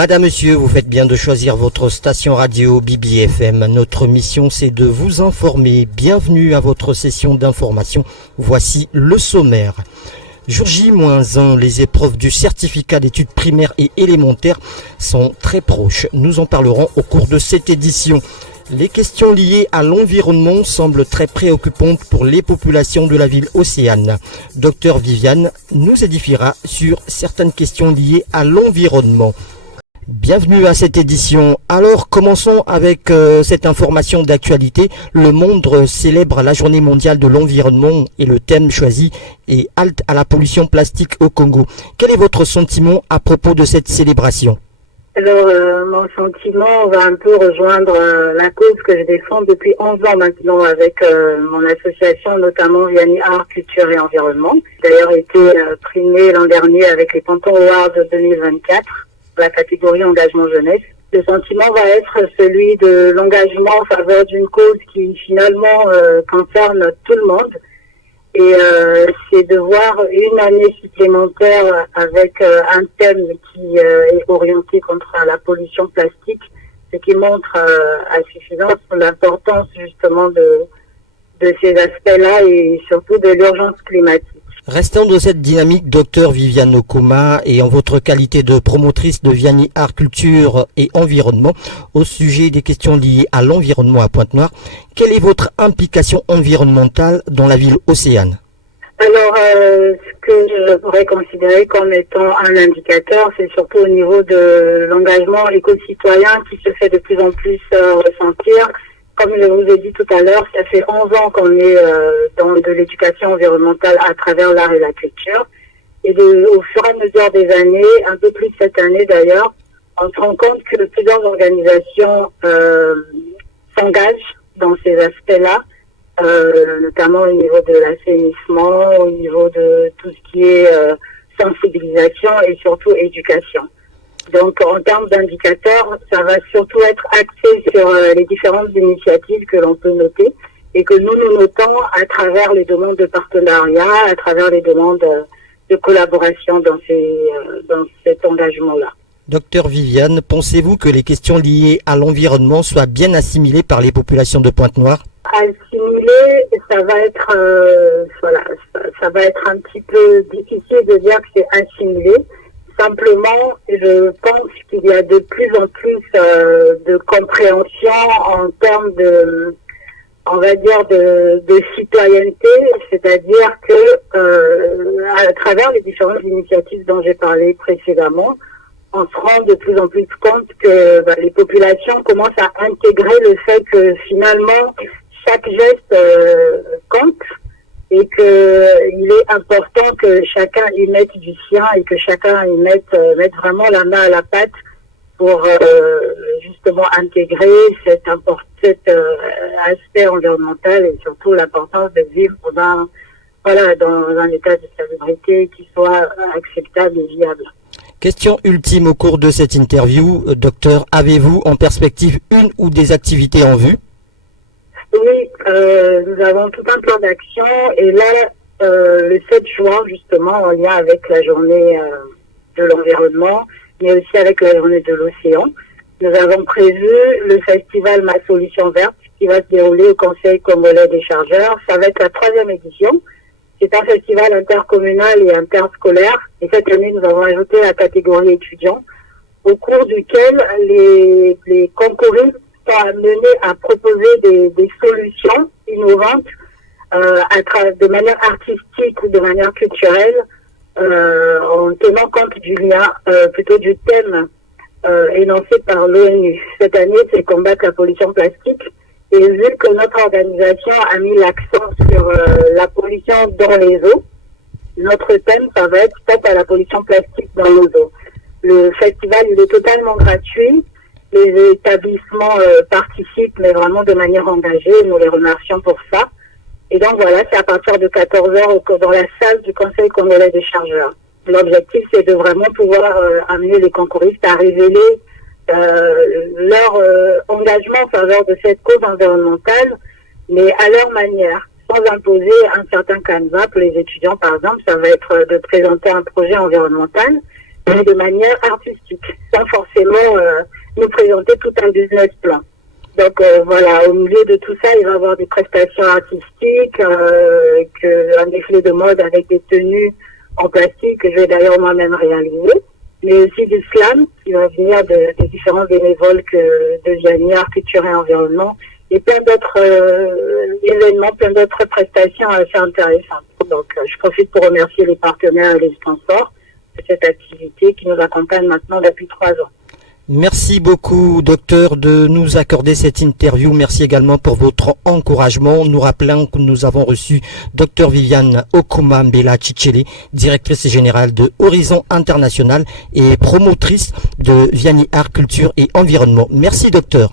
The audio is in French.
Madame, Monsieur, vous faites bien de choisir votre station radio Bibi FM. Notre mission, c'est de vous informer. Bienvenue à votre session d'information. Voici le sommaire. Jour J-1, les épreuves du certificat d'études primaires et élémentaires sont très proches. Nous en parlerons au cours de cette édition. Les questions liées à l'environnement semblent très préoccupantes pour les populations de la ville Océane. Docteur Viviane nous édifiera sur certaines questions liées à l'environnement. Bienvenue à cette édition. Alors commençons avec cette information d'actualité. Le monde célèbre la journée mondiale de l'environnement et le thème choisi est Halte à la pollution plastique au Congo. Quel est votre sentiment à propos de cette célébration ? Alors, mon sentiment va un peu rejoindre la cause que je défends depuis 11 ans maintenant avec mon association, notamment Vianney Art, Culture et Environnement. J'ai d'ailleurs été primée l'an dernier avec les Panton Awards 2024. La catégorie engagement jeunesse. Le sentiment va être celui de l'engagement en faveur d'une cause qui finalement concerne tout le monde. Et c'est de voir une année supplémentaire avec un thème qui est orienté contre la pollution plastique, ce qui montre à suffisance l'importance justement de ces aspects-là et surtout de l'urgence climatique. Restant de cette dynamique, docteur Viviane Okoma, et en votre qualité de promotrice de Vianney Art, Culture et Environnement, au sujet des questions liées à l'environnement à Pointe-Noire, quelle est votre implication environnementale dans la ville Océane ? Alors, ce que je pourrais considérer comme étant un indicateur, c'est surtout au niveau de l'engagement éco-citoyen qui se fait de plus en plus ressentir. Comme je vous ai dit tout à l'heure, ça fait 11 ans qu'on est dans de l'éducation environnementale à travers l'art et la culture. Et au fur et à mesure des années, un peu plus cette année d'ailleurs, on se rend compte que plusieurs organisations s'engagent dans ces aspects-là, notamment au niveau de l'assainissement, au niveau de tout ce qui est sensibilisation et surtout éducation. Donc, en termes d'indicateurs, ça va surtout être axé sur les différentes initiatives que l'on peut noter et que nous notons à travers les demandes de partenariat, à travers les demandes de collaboration dans cet engagement-là. Docteur Viviane, pensez-vous que les questions liées à l'environnement soient bien assimilées par les populations de Pointe-Noire ? Assimilées, ça va être un petit peu difficile de dire que c'est assimilé. Simplement, je pense qu'il y a de plus en plus de compréhension en termes de citoyenneté, c'est-à-dire que à travers les différentes initiatives dont j'ai parlé précédemment, on se rend de plus en plus compte que les populations commencent à intégrer le fait que finalement chaque geste compte. Et il est important que chacun y mette du sien et que chacun y mette vraiment la main à la pâte pour justement intégrer cet aspect environnemental et surtout l'importance de vivre dans un état de salubrité qui soit acceptable et viable. Question ultime au cours de cette interview, docteur, avez-vous en perspective une ou des activités en vue ? Oui, nous avons tout un plan d'action et là, le 7 juin, justement, en lien avec la journée de l'environnement, mais aussi avec la journée de l'océan, nous avons prévu le festival Ma Solution Verte qui va se dérouler au Conseil congolais des chargeurs. Ça va être la 3e édition. C'est un festival intercommunal et interscolaire. Et cette année, nous avons ajouté la catégorie étudiants, au cours duquel les concourus amenés à proposer des solutions innovantes de manière artistique ou de manière culturelle en tenant compte du lien, plutôt du thème énoncé par l'ONU. Cette année, c'est combattre la pollution plastique. Et vu que notre organisation a mis l'accent sur la pollution dans les eaux, notre thème, ça va être Stop à la pollution plastique dans nos eaux. Le festival, il est totalement gratuit. Les établissements participent, mais vraiment de manière engagée. Nous les remercions pour ça. Et donc voilà, c'est à partir de 14h dans la salle du Conseil congolais des chargeurs. L'objectif, c'est de vraiment pouvoir amener les concouristes à révéler leur engagement en faveur de cette cause environnementale, mais à leur manière, sans imposer un certain canevas. Pour les étudiants, par exemple, ça va être de présenter un projet environnemental mais de manière artistique, sans forcément nous présenter tout un business plan. Donc voilà, au milieu de tout ça, il va y avoir des prestations artistiques, un défilé de mode avec des tenues en plastique que je vais d'ailleurs moi-même réaliser, mais aussi du slam qui va venir des différents bénévoles de Vianney, Art, Culture et Environnement, et plein d'autres événements, plein d'autres prestations assez intéressantes. Donc je profite pour remercier les partenaires et les sponsors de cette activité qui nous accompagne maintenant depuis 3 ans. Merci beaucoup, docteur, de nous accorder cette interview. Merci également pour votre encouragement. Nous rappelons que nous avons reçu docteur Viviane Okuma-Mbela Chichele, directrice générale de Horizon International et promotrice de Vianney Art, Culture et Environnement. Merci, docteur.